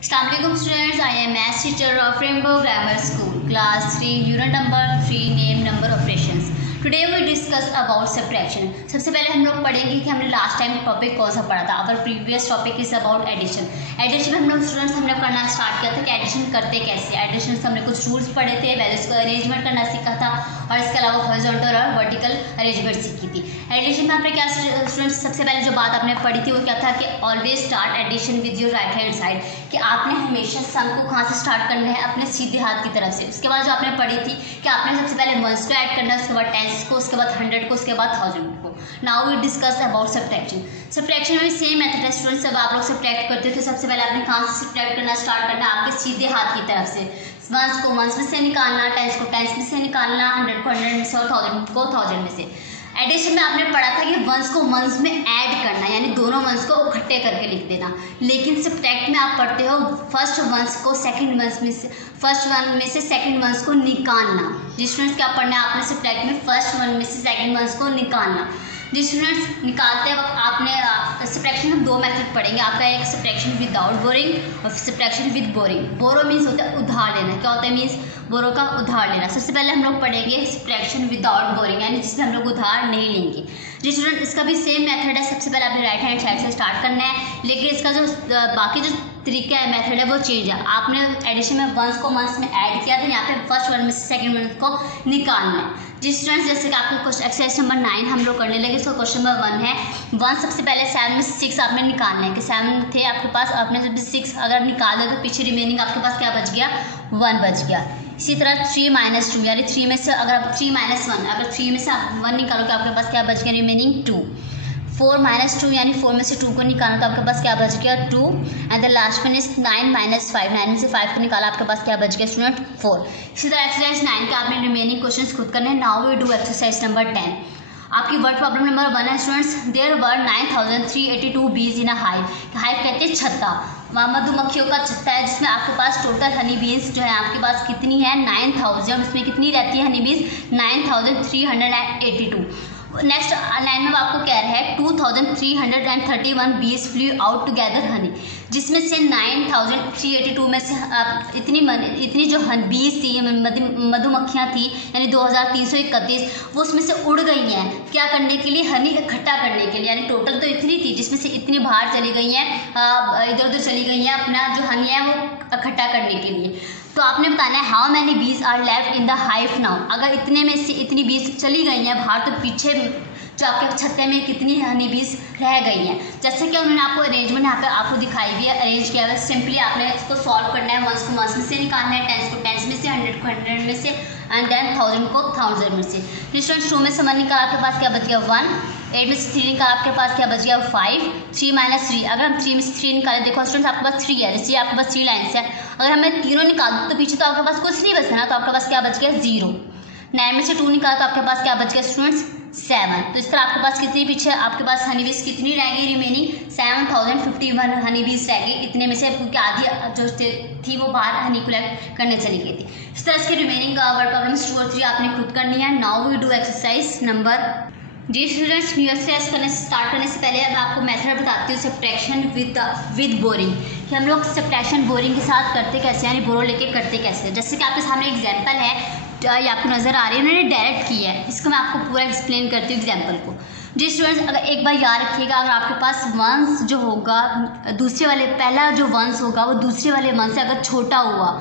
Assalamualaikum students, I am maths teacher of Rainbow Grammar School, class 3, unit number 3, name number operations. Today we discuss about subtraction. सबसे पहले हम लोग पढ़ेंगे कि हमने लास्ट टाइम टॉपिक कौन सा पढ़ा था. Our previous topic is about addition. Addition में हम लोग स्टूडेंट्स हमने करना स्टार्ट किया था कि एडिशन करते कैसे. एडिशन से हमने कुछ रूल्स पढ़े थे, वैल्यूज को अरेंजमेंट करना सीखा था और इसके अलावा हॉरिजॉन्टल और वर्टिकल अरेंजमेंट सीखी थी. एडिशन में आपने क्या स्टूडेंट्स सबसे पहले जो बात आपने पढ़ी थी वो क्या था कि always start addition with your right hand side, कि आपने हमेशा सम को कहाँ से स्टार्ट करना है, अपने सीधे हाथ की तरफ से. उसके बाद जो आपने पढ़ी थी कि आपने सबसे पहले वंस को ऐड करना है, उसके बाद टेंस को, उसके बाद 100 को, उसके बाद 1000 को. Now we discuss about subtraction. Subtraction में भी सेम मेथड है स्टूडेंट्स. जब आप लोग सब्ट्रैक्ट करते हो तो सबसे पहले आपने कहाँ से सब्ट्रैक्ट करना स्टार्ट करना है, आपके सीधे हाथ की तरफ से. वंस को वंस में से निकालना, टेंस को टेंस में से निकालना, 100 को 100 में से और 1000 को 1000 में से. एडिशन में आपने पढ़ा था कि वंस को वंस में ऐड करना, यानी दोनों वंस को इकट्ठे करके लिख देना. लेकिन सब्ट्रैक्ट में आप पढ़ते हो फर्स्ट वंस को सेकंड वंस में से, फर्स्ट वन में से सेकंड वंस को निकालना. जिस स्टूडेंट्स क्या पढ़ना है आपने सब्ट्रैक्ट में फर्स्ट वन में से सेकंड वंस को निकालना. जिस स्टूडेंट्स निकालते वक्त आपने सब्ट्रैक्शन में दो मेथड पढ़ेंगे. आपका एक सब्ट्रैक्शन विदाउट बोरिंग और subtraction with boring. Borrow means होता है उधार लेना. क्या होता है मीन्स बोरो का उधार लेना. सबसे पहले हम लोग पढ़ेंगे सब्ट्रैक्शन विदाउट बोरिंग, यानी जिसमें हम लोग उधार नहीं लेंगे. जी स्टूडेंट, इसका भी सेम मेथड है. सबसे पहले आपने राइट हैंड साइड से स्टार्ट करना है, लेकिन इसका जो बाकी जो तरीका है, मेथड है, वो चेंज है. आपने एडिशन में वंस को वंस में ऐड किया था, यहाँ पे फर्स्ट वन में से सेकंड वन को निकालना है. जी स्टूडेंट्स, जैसे कि आपको एक्सरसाइज नंबर 9 हम लोग करने लगे. इसका क्वेश्चन नंबर 1 है. 1 सबसे पहले 7 में से 6 आपने निकालना है कि 7 थे आपके पास, आपने जब 6 अगर निकाल दे तो पीछे रिमेनिंग आपके पास क्या बच गया, 1 बच गया. इसी तरह 3 - 2, यानी 3 में से अगर आप 3 - 1, अगर 3 में से आप 1 निकालोगे आपके पास क्या बच गया, रिमेनिंग 2. 4 - 2, यानी 4 में से 2 को निकालना तो आपके पास क्या बच गया, 2. And the last one is 9 - 5. 9 में से 5 को निकाला आपके पास क्या बच गया स्टूडेंट, 4. इसी तरह एक्सरसाइज 9 के आपने रिमेनिंग क्वेश्चंस खुद करने. Now we do exercise number 10. आपकी वर्ड प्रॉब्लम नंबर 1 है स्टूडेंट्स. देयर वर 9382 बीज इन अ हाइव. हाइव कहते हैं छत्ता, मधुमक्खियों का छत्ता है, जिसमें आपके पास टोटल हनी बीज जो है आपके पास कितनी है, 9000. उसमें कितनी रहती है हनी बीज, 9382. नेक्स्ट लाइन में आपको कह रहा है 2331 बीज फ्लू आउट टुगेदर हनी, जिसमें से 9382 में से इतनी जो बीज थी, मधुमक्खियाँ थी, यानी 2331, वो उसमें से उड़ गई हैं. क्या करने के लिए, हनी इकट्ठा करने के लिए. यानी टोटल तो इतनी थी, जिसमें से इतनी बाहर चली गई हैं, इधर उधर चली गई हैं, अपना जो हनी है वो इकट्ठा करने के लिए. तो आपने बताना है how many bees are left in the hive now. अगर इतने में से इतनी बीज चली गई हैं बाहर, तो पीछे जो आपके छत्ते में कितनी हनी बीज रह गई हैं. जैसे कि उन्होंने आपको अरेंजमेंट यहाँ पे आपको दिखाई भी है, अरेंज किया हुआ है. सिंपली आपने इसको सॉल्व करना है. वंस को वंस में से निकालना है, टेंस को टेंस में से, 100 को 100 में से, एंड देन 1000 को 1000 में से. स्टूडेंट्स 2 में से 1 निकाला आपके पास क्या बच गया, 1. 8 में से 3 निकाला आपके पास क्या बच गया, 5. 3 - 3, अगर हम 3 में से 3 निकालें, देखो स्टूडेंट्स आपके पास 3 है, जैसे आपके पास 3 लाइन्स है. अगर हमें तीनों निकाल दो तो पीछे तो आपके पास कुछ नहीं बचना, तो आपके पास क्या बच गया, 0. 9 में से 2 निकाला तो आपके पास क्या बच गया स्टूडेंट्स, 7. तो इस तरह आपके पास कितनी पीछे आपके पास हनी बीज कितनी रह गई, रिमेनिंग 7051 हनी बीज रह गई. इतने में से क्योंकि आधी जो थी वो बाहर हनी कलेक्ट करने चली गई थी. इस तरह इसके रिमेनिंग वर्ड प्रॉब्लम्स 2 और 3 आपने खुद करनी है. Now we do exercise number. जी स्टूडेंट्स, न्यू एक्सरसाइज स्टार्ट करने से पहले अब आपको मेथड बताती हूँ सब्ट्रैक्शन विद बोरिंग, कि हम लोग सब्ट्रैक्शन बोरिंग के साथ करते कैसे, यानी बोरो लेके करते कैसे. जैसे कि आपके सामने एग्जांपल है, ये आपको नज़र आ रही है, उन्होंने डायरेक्ट किया है. इसको मैं आपको पूरा एक्सप्लेन करती हूँ एग्जाम्पल को. जी स्टूडेंट्स, अगर एक बार याद रखिएगा, अगर आपके पास वंस जो होगा दूसरे वाले, पहला जो वंस होगा वो दूसरे वाले वंस से अगर छोटा हुआ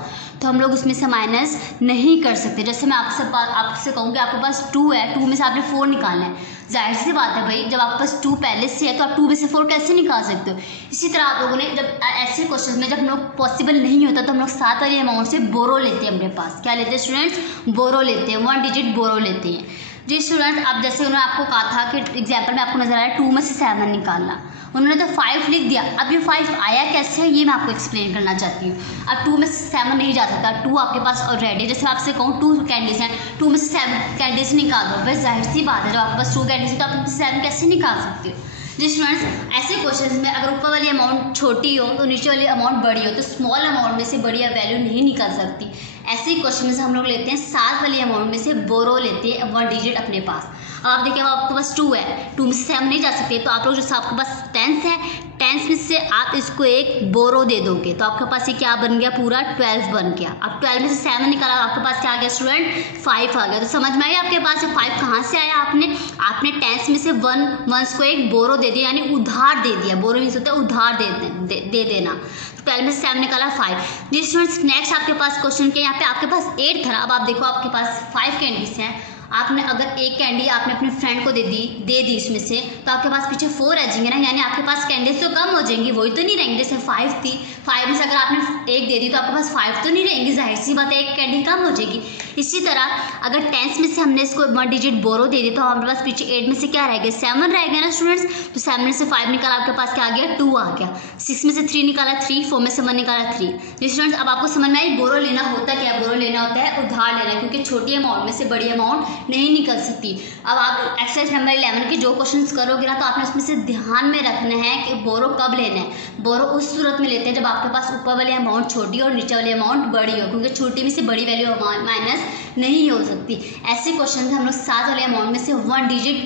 तो हम लोग उसमें से माइनस नहीं कर सकते. जैसे मैं आपसे कहूँगी आपके पास 2 है, 2 में से आपने 4 निकालना है. जाहिर सी बात है भाई, जब आपके पास 2 पहले से है तो आप 2 में से 4 कैसे निकाल सकते हो. इसी तरह आप लोगों ने जब ऐसे क्वेश्चन में जब हम लोग पॉसिबल नहीं होता तो हम लोग 7 वाले अमाउंट से बोरो लेते हैं. अपने पास क्या लेते हैं स्टूडेंट्स, बोरो लेते हैं, 1 डिजिट बोरो लेते हैं. जी स्टूडेंट, अब जैसे उन्होंने आपको कहा था कि एग्जाम्पल में आपको नजर आया 2 में से 7 निकालना, उन्होंने तो 5 लिख दिया. अब ये 5 आया कैसे है ये मैं आपको एक्सप्लेन करना चाहती हूँ. अब 2 में से 7 नहीं जा सकता, 2 आपके पास ऑलरेडी, जैसे मैं आपसे कहूँ 2 कैंडीज हैं, 2 में से 7 कैंडीज निकाल दो. बस जाहिर सी बात है, जब आपके पास 2 कैंडीज है तो आप 7 कैसे निकाल सकते हो. जी स्टूडेंट्स, ऐसे क्वेश्चन में अगर ऊपर वाली अमाउंट छोटी हो तो नीचे वाली अमाउंट बड़ी हो, तो स्मॉल अमाउंट में से बड़ी वैल्यू नहीं निकाल सकती. ऐसे ही क्वेश्चन में से हम लोग लेते हैं 7 वाली अमाउंट में से बोरो लेते हैं 1 डिजिट अपने पास. अब आप देखिए आपके पास 2 है, 2 में से 7 नहीं जा सकते, तो आप लोग जो आपके पास 10 है टेंस में से आप इसको एक बोरो दे दोगे तो आपके पास ये क्या बन गया, पूरा 12 बन गया। अब 12 में से 7 निकाला, आपके पास क्या आ गया स्टूडेंट, 5 आ गया। तो समझ में आया आपके पास 5 कहाँ से आया, आपने टेंस में से वंस को एक बोरो दे दिया, यानी उधार दे दिया। बोरो मीन्स होता है उधार दे देना। तो 12 में से 7 निकाला 5। जी स्टूडेंट्स, नेक्स्ट आपके पास क्वेश्चन के यहाँ पे आपके पास 8 था। अब आप देखो आपके पास 5 कैंडीज हैं। आपने अगर एक कैंडी आपने अपने फ्रेंड को दे दी इसमें से, तो आपके पास पीछे 4 रह जाएंगे ना, यानी आपके पास कैंडीज तो कम हो जाएंगी, वही तो नहीं रहेंगे। जैसे 5 थी, 5 में से अगर आपने एक दे दी तो आपके पास 5 तो नहीं रहेंगी, जाहिर सी बात है एक कैंडी कम हो जाएगी। इसी तरह अगर टेंस में से हमने इसको 1 डिजिट बोरो दे दी तो हमारे पास पीछे 8 में से क्या रहेगा, 7 रहेगा ना स्टूडेंट्स। तो 7 में से 5 निकाला, आपके पास क्या आ गया, 2 आ गया। 6 में से 3 निकाला 3, 4 में से 1 निकाला 3। स्टूडेंट्स, अब आपको समझ में आई बोरो लेना होता क्या है। बोरो लेना होता है उधार लेना, क्योंकि छोटी अमाउंट में से बड़ी अमाउंट नहीं निकल सकती। अब आप एक्सरसाइज नंबर 11 के जो क्वेश्चंस करोगे ना, तो आपने उसमें से ध्यान में रखना है कि बोरो कब लेना है। बोरो उस सूरत में लेते हैं जब आपके पास ऊपर वाली अमाउंट छोटी और नीचे वाली अमाउंट बड़ी हो, क्योंकि छोटी में से बड़ी वैल्यू माइनस नहीं हो सकती। ऐसे क्वेश्चन हम लोग 7 वाले अमाउंट में से 1 डिजिट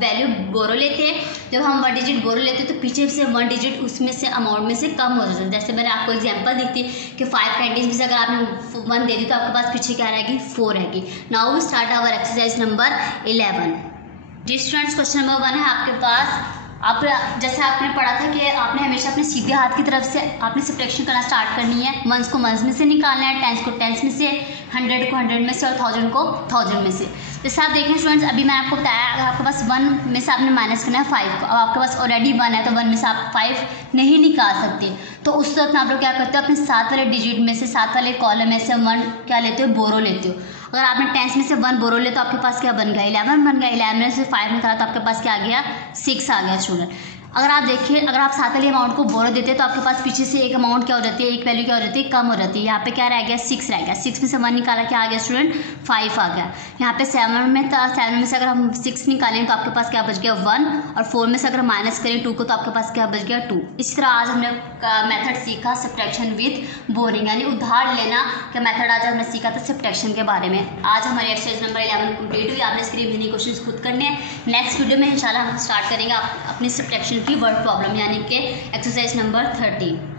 वैल्यू बोरो लेते हैं। जब हम 1 डिजिट बोरो लेते हैं तो पीछे से 1 डिजिट उसमें से अमाउंट में से कम हो जाता है। जैसे मैंने आपको एग्जांपल दी थी कि 5 कैंडीज में से अगर आपने 1 दे दी तो आपके पास पीछे क्या रहेगी, 4 रहेगी। Now we start our exercise number 11। जी स्टूडेंट्स, क्वेश्चन नंबर 1 है आपके पास। आप जैसे आपने पढ़ा था कि आपने हमेशा अपने सीधे हाथ की तरफ से आपने सब्ट्रैक्शन करना स्टार्ट करनी है। वंस को वंस में से निकालना है, टेंस को टेंस में से, 100 को 100 में से और 1000 को 1000 में से। जैसे आप देखें स्टूडेंट्स, अभी मैं आपको बताया अगर आपके पास 1 में से आपने माइनस करना है 5 को। अब आपके पास ऑलरेडी 1 है तो 1 में से आप 5 नहीं निकाल सकते। तो उस वक्त में आप लोग क्या करते हो, अपने 7 वाले डिजिट में से 7 वाले कॉलम में से 1 क्या लेते हो, बोरो लेते हो। अगर आपने टेंस में से 1 बोरो ले तो आपके पास क्या बन गया, 11 बन गया। 11 में से 5 निकाला तो आपके पास क्या आ गया, 6 आ गया स्टूडेंट। अगर आप देखिए, अगर आप 7 वाले अमाउंट को बोरो देते हैं तो आपके पास पीछे से एक अमाउंट क्या हो जाती है, एक वैल्यू क्या हो जाती है, कम हो जाती है। यहाँ पे क्या रह गया, 6 रह गया। 6 में से 1 निकाला, क्या आ गया स्टूडेंट, 5 आ गया। यहाँ पे 7 में था, 7 में से अगर हम 6 निकालें तो आपके पास क्या बच गया, 1। और 4 में से अगर माइनस करें 2 को तो आपके पास क्या बच गया, 2। इस तरह आज हमने मेथड सीखा सब्ट्रैक्शन विद बोरिंग, यानी उधार लेना का मेथड आज हमने सीखा था सब्ट्रैक्शन के बारे में। आज हमारी एक्सरसाइज नंबर 11 कंप्लीट हुई। आपने इसके लिए मिनी क्वेश्चन खुद करने हैं। नेक्स्ट वीडियो में इंशाल्लाह हम स्टार्ट करेंगे अपनी सब्ट्रैक्शन की वर्ड प्रॉब्लम, यानी कि एक्सरसाइज नंबर 13।